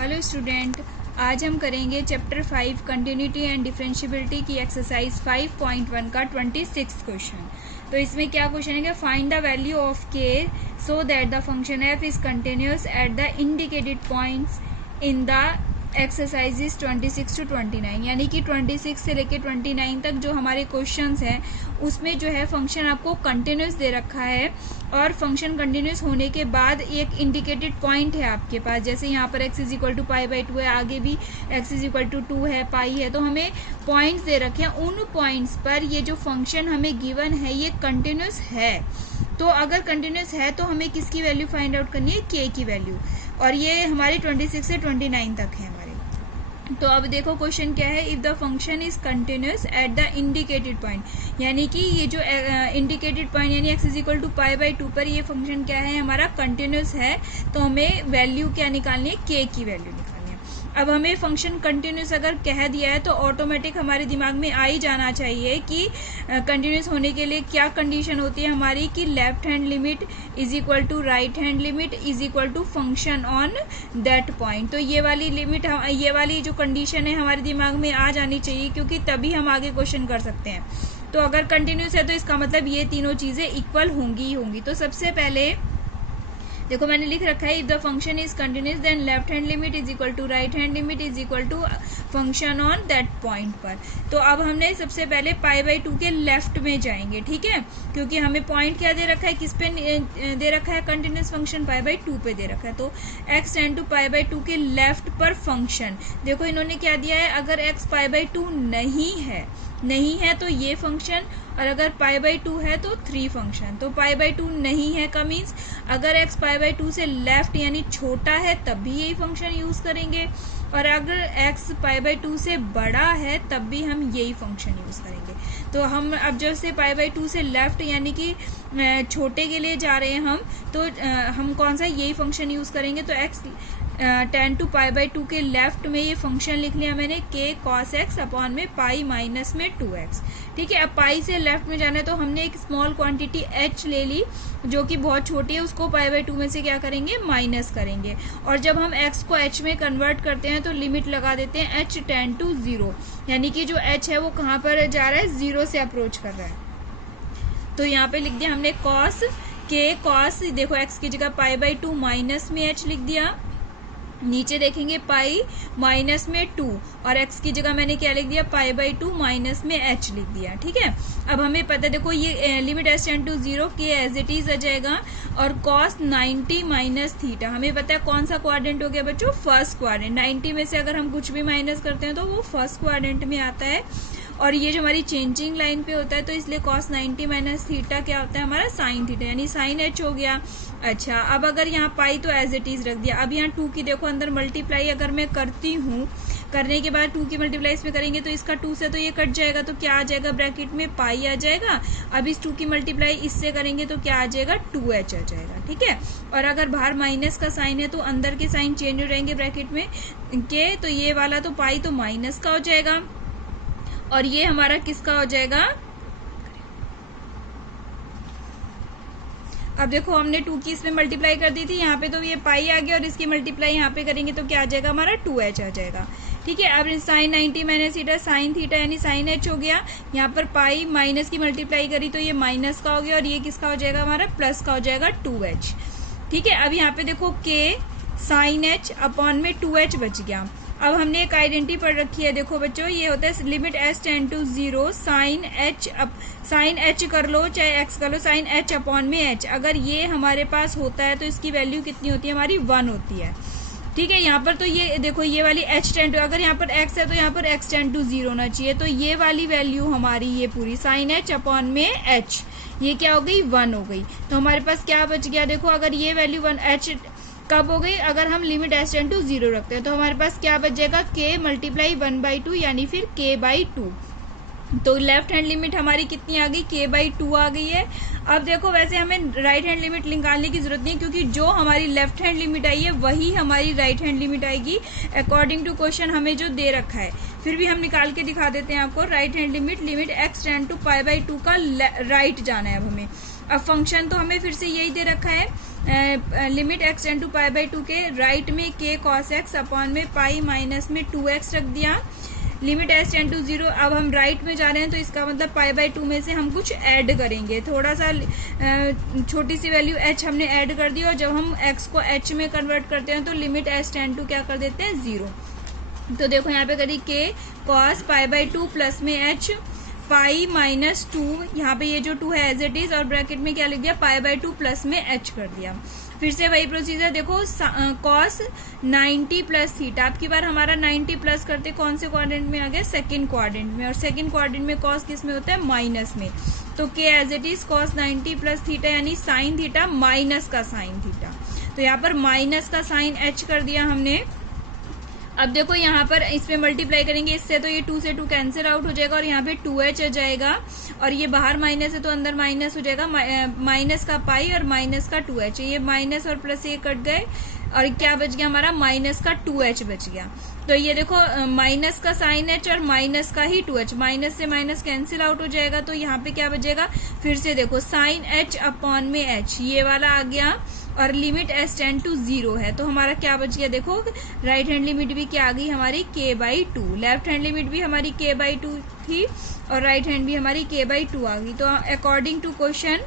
Hello student, आज हम करेंगे चैप्टर 5 कंटिन्यूटी एंड डिफरेंशिएबिलिटी की एक्सरसाइज 5.1 का 26 क्वेश्चन। तो इसमें क्या क्वेश्चन है कि फाइंड द वैल्यू ऑफ के so that the function F is continuous at the indicated points in the exercises 26 to 29, यानी कि 26 से लेके 29 तक जो हमारे क्वेश्चंस हैं उसमें जो है फंक्शन आपको कंटिन्यूस दे रखा है और फंक्शन कंटिन्यूस होने के बाद एक इंडिकेटेड पॉइंट है आपके पास। जैसे यहाँ पर x is equal to pi by 2 है, आगे भी x इज इक्वल टू 2 है, पाई है, तो हमें पॉइंट्स दे रखे हैं। उन पॉइंट्स पर ये जो फंक्शन हमें गिवन है ये कंटिन्यूस है। तो अगर कंटिन्यूस है तो हमें किसकी वैल्यू फाइंड आउट करनी है? k की वैल्यू। और ये हमारी 26 से 29 तक है हमारे। तो अब देखो क्वेश्चन क्या है, if the function is continuous at the indicated point, यानी कि ये जो इंडिकेटेड पॉइंट यानी x is equal to pi by 2 पर ये फंक्शन क्या है हमारा? कंटिन्यूस है। तो हमें वैल्यू क्या निकालनी है? k की वैल्यू निकालनी है। अब हमें फंक्शन कंटिन्यूस अगर कह दिया है तो ऑटोमेटिक हमारे दिमाग में आ ही जाना चाहिए कि कंटिन्यूस होने के लिए क्या कंडीशन होती है हमारी कि left hand limit is equal to right hand limit is equal to function on that point. तो ये वाली लिमिट, ये वाली जो कंडीशन है हमारे दिमाग में आ जानी चाहिए, क्योंकि तभी हम आगे क्वेश्चन कर सकते हैं। तो अगर कंटिन्यूस है तो इसका मतलब ये तीनों चीजें इक्वल होंगी ही होंगी। तो सबसे पहले देखो मैंने लिख रखा है, if the function is continuous then left hand limit is equal to right hand limit is equal to function on that point पर। तो अब हमने सबसे पहले पाई बाई 2 के लेफ्ट में जाएंगे, ठीक है, क्योंकि हमें पॉइंट क्या दे रखा है, किस पे दे रखा है? कंटिन्यूस फंक्शन पाई बाई 2 पे दे रखा है। तो x tend to pi by 2 के लेफ्ट पर फंक्शन, देखो इन्होंने क्या दिया है, अगर x पाई बाई 2 नहीं है तो ये फंक्शन, और अगर पाई बाई 2 है तो 3 फंक्शन। तो पाई बाई 2 नहीं है का मीन्स अगर x पाई बाई 2 से लेफ्ट यानी छोटा है तब भी यही फंक्शन यूज करेंगे, और अगर x पाई बाई 2 से बड़ा है तब भी हम यही फंक्शन यूज करेंगे। तो हम अब जैसे पाई बाई 2 से लेफ्ट यानी कि छोटे के लिए जा रहे हैं हम, तो हम कौन सा यही फंक्शन यूज करेंगे। तो x tend to pi by 2 के लेफ्ट में ये फंक्शन लिख लिया मैंने, k cos x अपॉन में पाई माइनस में 2x। ठीक है, अब पाई से लेफ्ट में जाना है तो हमने एक स्मॉल क्वांटिटी h ले ली जो कि बहुत छोटी है, उसको पाई बाई 2 में से क्या करेंगे? माइनस करेंगे। और जब हम x को h में कन्वर्ट करते हैं तो लिमिट लगा देते हैं h टेन टू 0, यानी कि जो h है वो कहाँ पर जा रहा है? 0 से अप्रोच कर रहा है। तो यहाँ पे लिख दिया हमने cos k cos, देखो x की जगह पाई बाई 2 माइनस में h लिख दिया, नीचे देखेंगे पाई माइनस में 2, और x की जगह मैंने क्या लिख दिया? पाई बाई 2 माइनस में h लिख दिया। ठीक है, अब हमें पता है, देखो ये limit s tend to 0 k as it is आ जाएगा, और cos 90 माइनस थीटा, हमें पता है कौन सा क्वाड्रेंट हो गया बच्चों? First quadrant. 90 में से अगर हम कुछ भी माइनस करते हैं तो वो फर्स्ट क्वाड्रेंट में आता है, और ये जो हमारी चेंजिंग लाइन पे होता है तो इसलिए cos 90 माइनस थीटा क्या होता है हमारा? साइन थीटा, यानी साइन h हो गया। अच्छा, अब अगर यहाँ पाई तो एज इट इज रख दिया। अब यहाँ 2 की देखो अंदर मल्टीप्लाई अगर मैं करती हूँ, करने के बाद 2 की मल्टीप्लाई इसमें करेंगे तो इसका 2 से तो ये कट जाएगा, तो क्या आ जाएगा? ब्रैकेट में पाई आ जाएगा। अब इस 2 की मल्टीप्लाई इससे करेंगे तो क्या आ जाएगा? 2h आ जाएगा। ठीक है, और अगर बाहर माइनस का साइन है तो अंदर के साइन चेंज हो रहेंगे ब्रैकेट में के, तो ये वाला तो पाई तो माइनस का हो जाएगा, और ये हमारा किसका हो जाएगा? अब देखो हमने 2 की इसमें मल्टीप्लाई कर दी थी, यहाँ पे तो ये पाई आ गया, और इसकी मल्टीप्लाई यहाँ पे करेंगे तो क्या आ जाएगा हमारा? 2h आ जाएगा। ठीक है, अब sine 90 minus theta, sine theta यानी साइन h हो गया, यहाँ पर पाई माइनस की मल्टीप्लाई करी तो ये माइनस का हो गया, और ये किसका हो जाएगा हमारा? प्लस का हो जाएगा, 2h। ठीक है, अब यहाँ पे देखो k साइन h अपॉन में 2h बच गया। अब हमने एक आइडेंटिटी पढ़ रखी है, देखो बच्चों ये होता है limit s tend to 0 sine h कर लो चाहे x कर लो, साइन h अपॉन में h, अगर ये हमारे पास होता है तो इसकी वैल्यू कितनी होती है हमारी? 1 होती है। ठीक है, यहाँ पर तो ये देखो ये वाली h टेंड टू, अगर यहाँ पर x है तो यहाँ पर x टेंड टू 0 होना चाहिए, तो ये वाली वैल्यू हमारी ये पूरी साइन h अपॉन में h ये क्या हो गई? 1 हो गई। तो हमारे पास क्या बच गया? देखो अगर ये वैल्यू 1 h कब हो गई? अगर हम लिमिट s टेंड टू 0 रखते हैं तो हमारे पास क्या बच जाएगा? k मल्टीप्लाई 1 बाई 2 यानी फिर k बाई 2। तो लेफ्ट हैंड लिमिट हमारी कितनी आ गई? k बाई 2 आ गई है। अब देखो वैसे हमें राइट हैंड लिमिट निकालने की जरूरत नहीं, क्योंकि जो हमारी लेफ्ट हैंड लिमिट आई है वही हमारी राइट हैंड लिमिट आएगी अकॉर्डिंग टू क्वेश्चन हमें जो दे रखा है। फिर भी हम निकाल के दिखा देते हैं आपको। Right hand limit x tend to pi by 2 का राइट जाना है अब हमें। अब फंक्शन तो हमें फिर से यही दे रखा है, limit x tend to pi by 2 के राइट में के कॉस एक्स अपॉन में पाई माइनस में 2x रख दिया। लिमिट एस टेंड टू 0, अब हम राइट में जा रहे हैं तो इसका मतलब पाई बाई 2 में से हम कुछ ऐड करेंगे, थोड़ा सा छोटी सी वैल्यू h हमने ऐड कर दी, और जब हम x को h में कन्वर्ट करते हैं तो लिमिट एस टेंड टू क्या कर देते हैं 0। तो देखो यहाँ पे करी के कॉस पाई बाई 2 प्लस में h पाई माइनस 2, यहाँ पे ये जो 2 है एज इट इज, और ब्रैकेट में क्या लिख दिया पाई बाई 2 प्लस में h कर दिया। फिर से वही प्रोसीजर देखो, कॉस 90 प्लस थीटा, अब की बार हमारा 90 प्लस करते कौन से क्वाड्रेंट में आ गया, सेकंड क्वाड्रेंट में, और सेकंड क्वाड्रेंट में कॉस किस में होता है, माइनस में। तो के as it is cos 90 plus theta यानी साइन थीटा माइनस का साइन थीटा, तो यहाँ पर माइनस का साइन h कर दिया हमने। अब देखो यहाँ पर इसमें मल्टीप्लाई करेंगे इससे, तो ये 2 से 2 कैंसिल आउट हो जाएगा और यहाँ पे 2h आ जाएगा, और ये बाहर माइनस है तो अंदर माइनस हो जाएगा, माइनस का पाई और माइनस का 2h, ये माइनस और प्लस ये कट गए और क्या बच गया हमारा, माइनस का 2h बच गया। तो ये देखो माइनस का साइन h और माइनस का ही 2h, माइनस से माइनस कैंसिल आउट हो जाएगा, तो यहाँ पे क्या बचेगा, फिर से देखो साइन h अपॉन में h ये वाला आ गया, और लिमिट s टेंड टू 0 है, तो हमारा क्या बच गया, देखो राइट हैंड लिमिट भी क्या आ गई हमारी k by 2, left hand limit भी हमारी k बाई 2 थी और राइट हैंड भी हमारी k बाई 2 आ गई। तो according to question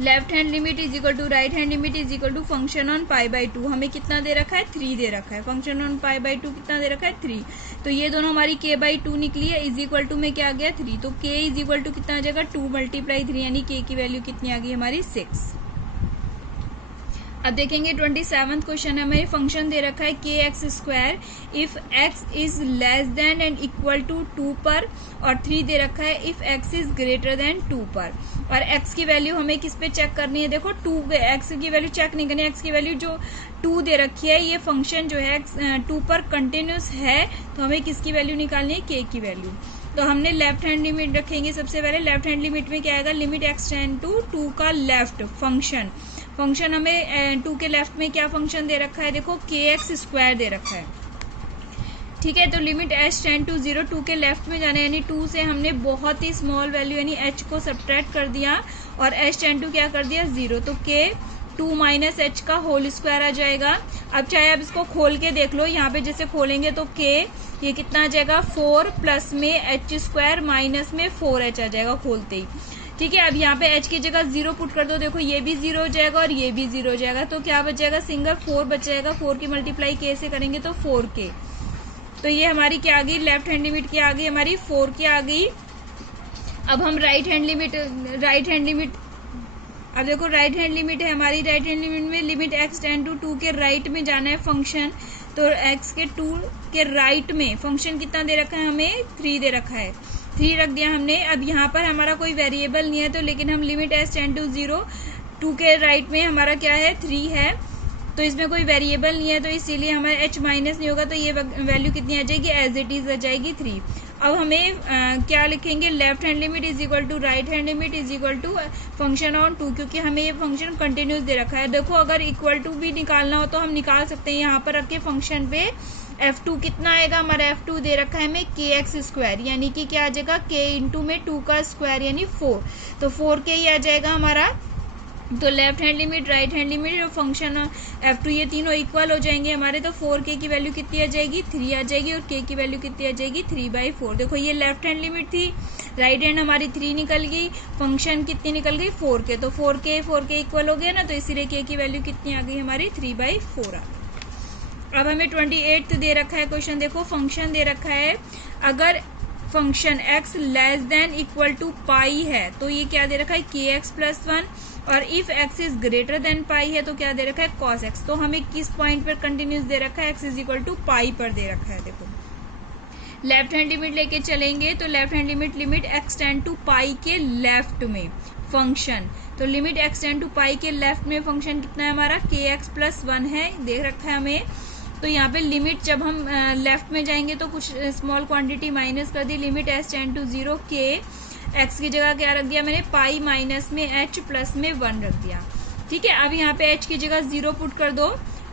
left hand limit is equal to right hand limit is equal to function on pi by 2, हमें कितना दे रखा है, 3 दे रखा है, फंक्शन ऑन पाई बाई 2 कितना दे रखा है, 3, तो ये दोनों हमारी k बाई 2 निकली है, इज इक्वल टू में क्या आ गया 3, तो k इज इक्वल टू कितना आ जाएगा 2 मल्टीप्लाई 3, यानी k की वैल्यू कितनी आ गई हमारी 6। अब देखेंगे 27th क्वेश्चन है, हमें फंक्शन दे रखा है के x square if x is less than and equal to 2 पर, और 3 दे रखा है if x is greater than 2 पर, और x की वैल्यू हमें किस पे चेक करनी है, देखो 2 x की वैल्यू चेक नहीं करनी है, x की वैल्यू जो 2 दे रखी है, ये फंक्शन जो है 2 पर कंटिन्यूस है, तो हमें किसकी वैल्यू निकालनी है, k की वैल्यू। तो हमने लेफ्ट हैंड लिमिट रखेंगे, सबसे पहले लेफ्ट हैंड लिमिट में क्या आएगा, लिमिट एक्स टेंड टू 2 का लेफ्ट फंक्शन हमें 2 के लेफ्ट में क्या फंक्शन दे रखा है, देखो के एक्स स्क्वायर दे रखा है, ठीक है। तो लिमिट h टेंड टू 0, 2 के लेफ्ट में जाना है, यानी 2 से हमने बहुत ही स्मॉल वैल्यू यानी h को सब्ट्रैक्ट कर दिया और h टेंड टू क्या कर दिया 0, तो k 2 माइनस h का होल स्क्वायर आ जाएगा। अब चाहे आप इसको खोल के देख लो, यहाँ पे जैसे खोलेंगे तो k ये कितना आ जाएगा 4 प्लस में h स्क्वायर माइनस में 4h आ जाएगा खोलते ही, ठीक है। अब यहाँ पे h की जगह 0 पुट कर दो, देखो ये भी 0 हो जाएगा और ये भी 0 हो जाएगा, तो क्या बच जाएगा, सिंगल 4 बच जाएगा, 4 की मल्टीप्लाई k से करेंगे तो 4k, तो ये हमारी क्या आ गई, लेफ्ट हैंड लिमिट क्या आ गई हमारी 4 की आ गई। अब हम राइट हैंड लिमिट अब देखो राइट हैंड लिमिट है हमारी, राइट हैंड लिमिट में लिमिट x टेंड टू 2 के राइट में जाना है फंक्शन, तो x के 2 के राइट में फंक्शन कितना दे रखा है हमें, 3 दे रखा है, 3 रख दिया हमने। अब यहाँ पर हमारा कोई वेरिएबल नहीं है, तो लेकिन हम लिमिट s टेंड टू 0, 2 के राइट में हमारा क्या है 3 है, तो इसमें कोई वेरिएबल नहीं है, तो इसीलिए हमारा h माइनस नहीं होगा, तो ये वैल्यू कितनी आ जाएगी, एज इट इज आ जाएगी 3। अब हमें क्या लिखेंगे, left hand limit is equal to right hand limit is equal to function on 2, क्योंकि हमें ये फंक्शन कंटिन्यूस दे रखा है। देखो अगर इक्वल टू भी निकालना हो तो हम निकाल सकते हैं, यहाँ पर रख के फंक्शन पे f2 कितना आएगा हमारा, f2 दे रखा है हमें के एक्स स्क्वायर, यानी कि क्या आ जाएगा k इंटू में 2 का स्क्वायर यानी 4, तो 4k ही आ जाएगा हमारा। तो left hand limit right hand limit और फंक्शन f2 ये तीनों इक्वल हो जाएंगे हमारे, तो 4k की वैल्यू कितनी आ जाएगी 3 आ जाएगी, और k की वैल्यू कितनी आ जाएगी 3/4। देखो ये लेफ्ट हैंड लिमिट थी, राइट हैंड हमारी 3 निकल गई, फंक्शन कितनी निकल गई 4k, तो 4k इक्वल हो गया ना, तो इसीलिए k की वैल्यू कितनी आ गई हमारी 3/4 आ गई। अब हमें 28 दे रखा है क्वेश्चन, देखो फंक्शन दे रखा है अगर function x less than equal to pi है, तो ये क्या दे रखा है के एक्स प्लस 1, और if x is greater than pi है तो क्या दे रखा है cos x, तो हमें किस पॉइंट पर कंटिन्यूस दे रखा है, x इज इक्वल टू पाई पर दे रखा है। देखो लेफ्ट हैंड लिमिट लेके चलेंगे, तो left hand limit x tend to pi के लेफ्ट में फंक्शन, तो limit x tend to pi के लेफ्ट में फंक्शन कितना है हमारा के एक्स प्लस 1 है, दे रखा है हमें। तो यहाँ पे लिमिट जब हम लेफ्ट में जाएंगे तो कुछ स्मॉल क्वांटिटी माइनस कर दी, लिमिट s टेंड टू 0 के x की जगह क्या रख दिया मैंने, पाई माइनस में h प्लस में 1 रख दिया, ठीक है। अब यहाँ पे h की जगह 0 पुट कर दो,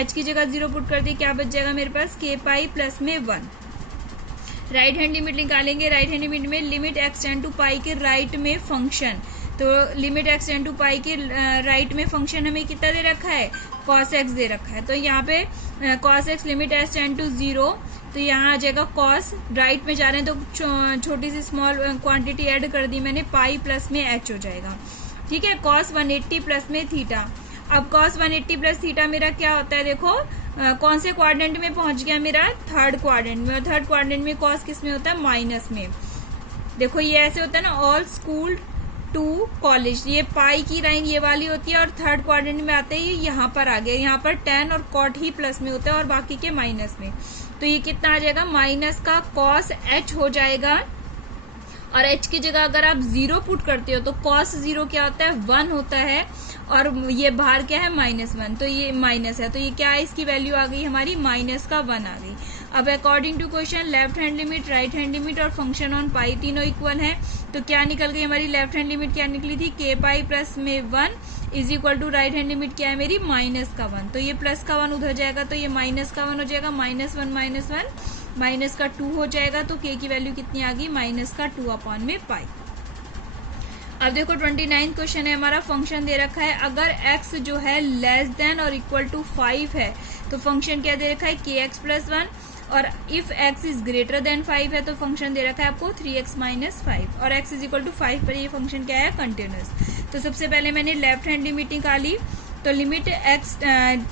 h की जगह 0 पुट कर दी, क्या बच जाएगा मेरे पास k पाई प्लस में 1। राइट हैंड लिमिट निकालेंगे, राइट हैंड लिमिट में limit x tend to pi के राइट में फंक्शन, तो limit x tend to pi के राइट में फंक्शन हमें कितना दे रखा है, cos x दे रखा है। तो यहाँ पे cos x limit s tend to 0, तो यहाँ आ जाएगा cos, राइट में जा रहे हैं तो छोटी सी स्मॉल क्वांटिटी ऐड कर दी मैंने, पाई प्लस में h हो जाएगा। ठीक है, cos 180 प्लस में थीटा। अब cos 180 प्लस थीटा मेरा क्या होता है, देखो कौन से क्वाड्रेंट में पहुंच गया, मेरा थर्ड क्वाड्रेंट में। थर्ड क्वाड्रेंट में cos किस में होता है, माइनस में। देखो ये ऐसे होता है ना, ऑल स्कूल टू कॉलेज, ये पाई की लाइन ये वाली होती है और थर्ड क्वाड्रेंट में आते हैं ये यहाँ पर आ गया, यहाँ पर tan और cot ही प्लस में होता है और बाकी के माइनस में। तो ये कितना आ जाएगा, माइनस का cos h हो जाएगा, और h की जगह अगर आप 0 पुट करते हो तो cos 0 क्या होता है, 1 होता है, और ये बाहर क्या है, -1, तो ये माइनस है, तो ये क्या है, इसकी वैल्यू आ गई हमारी -1 आ गई। अब according to question left hand limit, right hand limit और फंक्शन ऑन पाई तीनों इक्वल है, तो क्या निकल गई हमारी लेफ्ट हैंड लिमिट, क्या निकली थी, k पाई प्लस में 1 is equal to right hand limit क्या है मेरी, -1। तो ये प्लस का 1 उधर जाएगा तो ये -1 हो जाएगा, -1 माइनस का 2 हो जाएगा, तो k की वैल्यू कितनी आ गई, -2 में पाई। अब देखो 29 क्वेश्चन है हमारा, फंक्शन दे रखा है अगर x जो है लेस देन और इक्वल टू 5 है तो फंक्शन क्या दे रखा है, kx प्लस 1, और if x is greater then 5 है तो फंक्शन दे रखा है आपको 3x माइनस 5, और x इज इक्वल टू 5 पर ये फंक्शन क्या है, कंटिन्यूअस। तो सबसे पहले मैंने लेफ्ट हैंड लिमिट निकाली, तो लिमिट x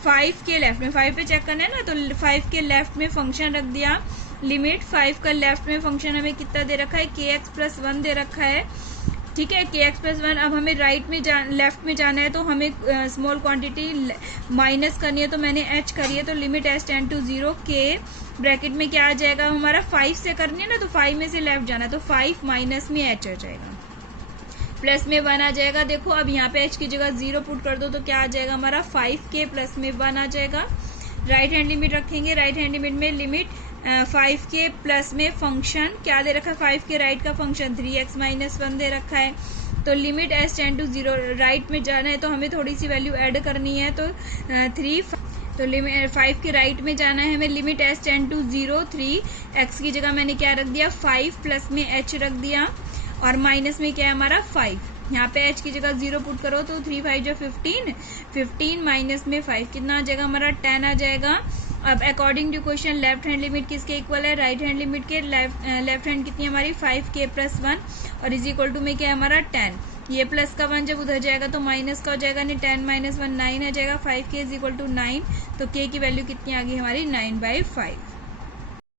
5 के लेफ्ट में, 5 पे चेक करना है ना, तो 5 के लेफ्ट में फंक्शन रख दिया, लिमिट 5 का लेफ्ट में फंक्शन हमें कितना दे रखा है, kx प्लस 1 दे रखा है। ठीक है, kx प्लस 1। अब हमें राइट में लेफ्ट में जाना है तो हमें स्मॉल क्वांटिटी माइनस करनी है, तो मैंने h करी है, तो limit s tend to 0 k bracket में क्या आ जाएगा हमारा, 5 से करनी है ना, तो 5 में से लेफ्ट जाना है, तो 5 माइनस में h आ जाएगा, प्लस में 1 आ जाएगा। देखो अब यहाँ पे h की जगह 0 पुट कर दो तो क्या आ जाएगा हमारा, 5k प्लस में 1 आ जाएगा। राइट हैंड लिमिट रखेंगे, राइट हैंड लिमिट में लिमिट 5k प्लस में फंक्शन क्या दे रखा है, 5 के राइट का फंक्शन 3x माइनस 1 दे रखा है, तो limit s tend to 0, right में जाना है तो हमें थोड़ी सी वैल्यू ऐड करनी है, तो 3, तो लिमिट 5 के राइट में जाना है हमें, limit s tend to 0 3x की जगह मैंने क्या रख दिया, 5 प्लस में h रख दिया, और माइनस में क्या है हमारा 5, यहाँ पे h की जगह 0 पुट करो तो 3 5 जो 15 माइनस में 5 कितना आ जाएगा हमारा, 10 आ जाएगा। अब according to question left hand limit किसके इक्वल है, राइट हैंड लिमिट के लेफ्ट हैंड कितनी हमारी 5k प्लस 1 और इज इक्वल टू में क्या है हमारा 10, ये प्लस का 1 जब उधर जाएगा तो माइनस का हो जाएगा, नहीं 10 माइनस 1 9 आ जाएगा, 5k इज इक्वल टू 9, तो k की वैल्यू कितनी आ गई हमारी 9/5।